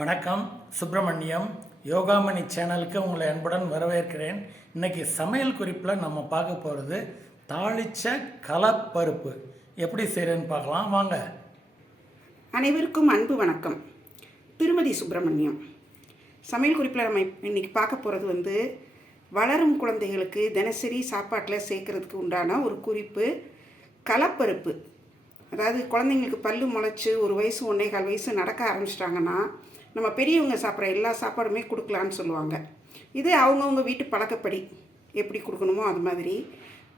வணக்கம். சுப்பிரமணியம் யோகாமணி சேனலுக்கு உங்களை அன்புடன் வரவேற்கிறேன். இன்றைக்கி சமையல் குறிப்பில் நம்ம பார்க்க போகிறது தாளிச்ச கலப்பருப்பு எப்படி செய்கிறேன்னு பார்க்கலாம் வாங்க. அனைவருக்கும் அன்பு வணக்கம். திருமதி சுப்பிரமணியம். சமையல் குறிப்பில் நம்ம இன்றைக்கி பார்க்க போகிறது வளரும் குழந்தைகளுக்கு தினசரி சாப்பாட்டில் சேர்க்கறதுக்கு உண்டான ஒரு குறிப்பு கலப்பருப்பு. அதாவது குழந்தைங்களுக்கு பல்லு முளைச்சி ஒரு வயசு 1.25 வயசு நடக்க ஆரம்பிச்சிட்டாங்கன்னா நம்ம பெரியவங்க சாப்பிட்ற எல்லா சாப்பாடுமே கொடுக்கலான்னு சொல்லுவாங்க. இது அவங்கவுங்க வீட்டு பழக்கப்படி எப்படி கொடுக்கணுமோ அது மாதிரி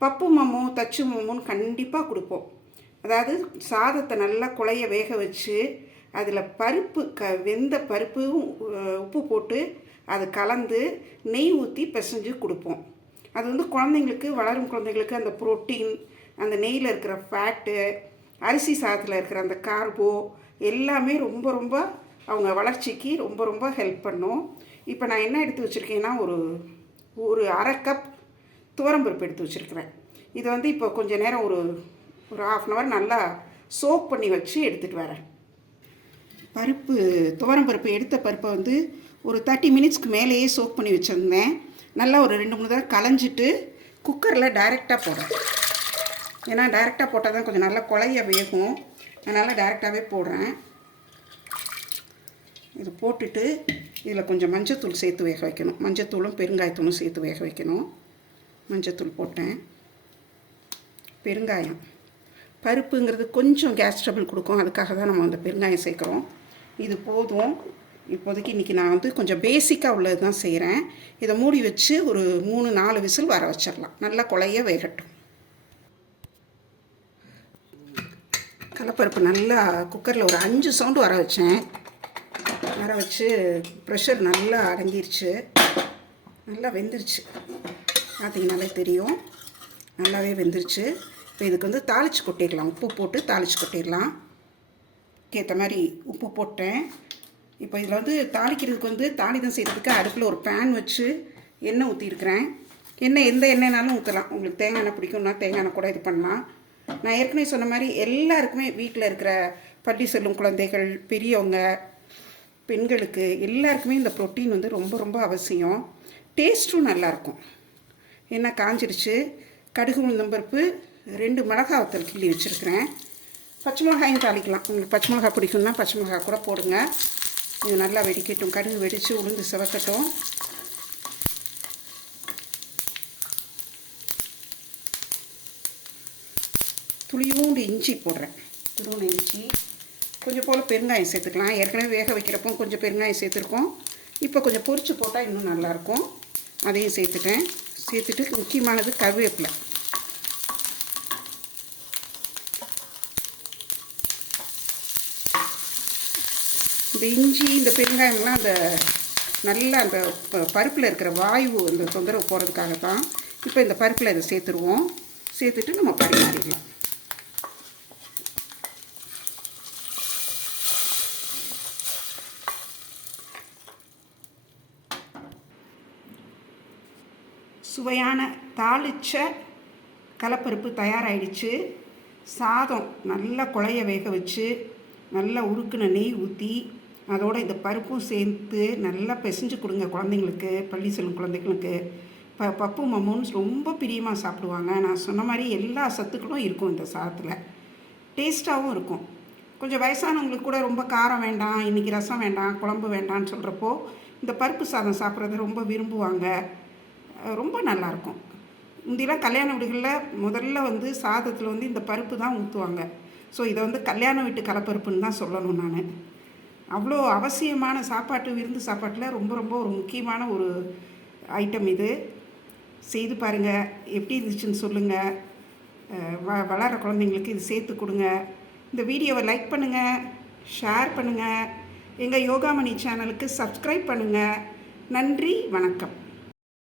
பப்பு மம்மோ தச்சு மம்மோன்னு கண்டிப்பாக கொடுப்போம். அதாவது சாதத்தை நல்லா குழைய வேக வச்சு அதில் பருப்பு வெந்த பருப்பு உப்பு போட்டு அது கலந்து நெய் ஊற்றி பிசைஞ்சு கொடுப்போம். அது குழந்தைங்களுக்கு வளரும் குழந்தைங்களுக்கு அந்த புரோட்டீன், அந்த நெய்யில் இருக்கிற ஃபேட்டு, அரிசி சாதத்தில் இருக்கிற அந்த கார்போ எல்லாமே ரொம்ப அவங்க வளர்ச்சிக்கு ரொம்ப ஹெல்ப் பண்ணும். இப்போ நான் என்ன எடுத்து வச்சுருக்கேன்னா ஒரு அரை கப் துவரம்பருப்பு எடுத்து வச்சுருக்கிறேன். இதை இப்போ கொஞ்சம் நேரம் ஒரு 1/2 hour நல்லா சோக் பண்ணி வச்சு எடுத்துகிட்டு வரேன். துவரம்பருப்பு எடுத்த பருப்பை ஒரு 30 minutesக்கு மேலேயே சோக் பண்ணி வச்சுருந்தேன். நல்லா ஒரு 2-3 தடவை களைஞ்சிட்டு குக்கரில் டைரெக்டாக போடுறேன். ஏன்னா டைரெக்டாக போட்டால் தான் கொஞ்சம் நல்லா குழைய வேகும். அதனால் டைரெக்டாகவே போடுறேன். இது போட்டுட்டு இதில் கொஞ்சம் மஞ்சத்தூள் சேர்த்து வேக வைக்கணும். மஞ்சத்தூளும் பெருங்காயத்தூளும் சேர்த்து வேக வைக்கணும். மஞ்சத்தூள் போட்டேன். பெருங்காயம், பருப்புங்கிறது கொஞ்சம் கேஸ் ட்ரபிள் கொடுக்கும், அதுக்காக தான் நம்ம அந்த பெருங்காயம் சேர்க்குறோம். இது போதும். இப்போதைக்கு இன்றைக்கி நான் கொஞ்சம் பேசிக்காக உள்ளது தான் செய்கிறேன். இதை மூடி வச்சு ஒரு 3-4 விசில் வர வச்சிடலாம். நல்லா குழைய வேகட்டும். கடலைப்பருப்பு நல்லா குக்கரில் ஒரு 5 சவுண்டு வர வச்சு ப்ரெஷர் நல்லா அடங்கிருச்சு. நல்லா வெந்துருச்சு. பார்த்திங்கனாலே தெரியும், நல்லாவே வெந்துருச்சு. இப்போ இதுக்கு தாளித்து கொட்டிடலாம். உப்பு போட்டு தாளித்து கொட்டிடலாம். ஏற்ற மாதிரி உப்பு போட்டேன். இப்போ இதில் தாளிக்கிறதுக்கு தாளிதம் செய்கிறதுக்கு அடுப்பில் ஒரு பேன் வச்சு எண்ணெய் ஊற்றிருக்கிறேன். எந்த எண்ணெய்னாலும் ஊற்றலாம். உங்களுக்கு தேங்காய் எண்ணெய் பிடிக்கும்னா தேங்காய் எண்ணெய் கூட இது பண்ணலாம். நான் ஏற்கனவே சொன்ன மாதிரி எல்லாருக்குமே வீட்டில் இருக்கிற பள்ளி செல்லும் குழந்தைகள், பெரியவங்க, பெண்களுக்கு எல்லாருக்குமே இந்த ப்ரோட்டீன் ரொம்ப அவசியம். டேஸ்ட்டும் நல்லாயிருக்கும். என்ன காஞ்சிருச்சு. கடுகு உளுந்தம்பருப்பு, 2 மிளகாய் வத்தல் கிள்ளி வச்சுருக்கிறேன். பச்சை மிளகாயும் தாளிக்கலாம். உங்களுக்கு பச்சை மிளகாய் பிடிக்கும்னா பச்சை மிளகாய் கூட போடுங்க. இது நல்லா வெடிக்கட்டும். கடுகு வெடித்து உளுந்து சிவக்கட்டும். துளியூண்டு இஞ்சி போடுறேன். துருவன இஞ்சி, கொஞ்சம் போல் பெருங்காயம் சேர்த்துக்கலாம். ஏற்கனவே வேக வைக்கிறப்போ கொஞ்சம் பெருங்காயம் சேர்த்துருக்கோம். இப்போ கொஞ்சம் பொரிச்சு போட்டால் இன்னும் நல்லாயிருக்கும். அதையும் சேர்த்துட்டு முக்கியமானது கருவேப்பிலை. இந்த இஞ்சி, இந்த பெருங்காயம்லாம் நல்லா அந்த பருப்பில் இருக்கிற வாயு அந்த தொந்தரவு போகிறதுக்காக தான். இப்போ இந்த பருப்பில் இதை சேர்த்துருவோம். சேர்த்துட்டு நம்ம பரிமாறிடலாம். சுவையான தாளிச்ச கலப்பருப்பு தயாராகிடுச்சு. சாதம் நல்லா குழைய வேக வச்சு நல்லா உருக்குன நெய் ஊற்றி அதோடு இந்த பருப்பும் சேர்த்து நல்லா பிசைஞ்சு கொடுங்க குழந்தைங்களுக்கு, பள்ளி செல்லும் குழந்தைங்களுக்கு. பப்பு மம்மோன்னு ரொம்ப பிரியமாக சாப்பிடுவாங்க. நான் சொன்ன மாதிரி எல்லா சத்துக்களும் இருக்கும் இந்த சாதத்தில். டேஸ்ட்டாகவும் இருக்கும். கொஞ்சம் வயசானவங்களுக்கு கூட ரொம்ப காரம் வேண்டாம், இன்றைக்கி ரசம் வேண்டாம், குழம்பு வேண்டாம்னு சொல்கிறப்போ இந்த பருப்பு சாதம் சாப்பிட்றத ரொம்ப விரும்புவாங்க. ரொம்ப நல்லாயிருக்கும். முந்திலாம் கல்யாண வீடுகளில் முதல்ல சாதத்தில் இந்த பருப்பு தான் ஊற்றுவாங்க. ஸோ இதை கல்யாண வீட்டு கலப்பருப்புன்னு தான் சொல்லணும் நான். அவ்வளோ அவசியமான விருந்து சாப்பாட்டில் ரொம்ப ஒரு முக்கியமான ஒரு ஐட்டம் இது. செய்து பாருங்கள், எப்படி இருந்துச்சுன்னு சொல்லுங்கள். வளர்கிற குழந்தைங்களுக்கு இது சேர்த்து கொடுங்க. இந்த வீடியோவை லைக் பண்ணுங்கள், ஷேர் பண்ணுங்கள். எங்கள் யோகாமணி சேனலுக்கு சப்ஸ்கிரைப் பண்ணுங்கள். நன்றி, வணக்கம்.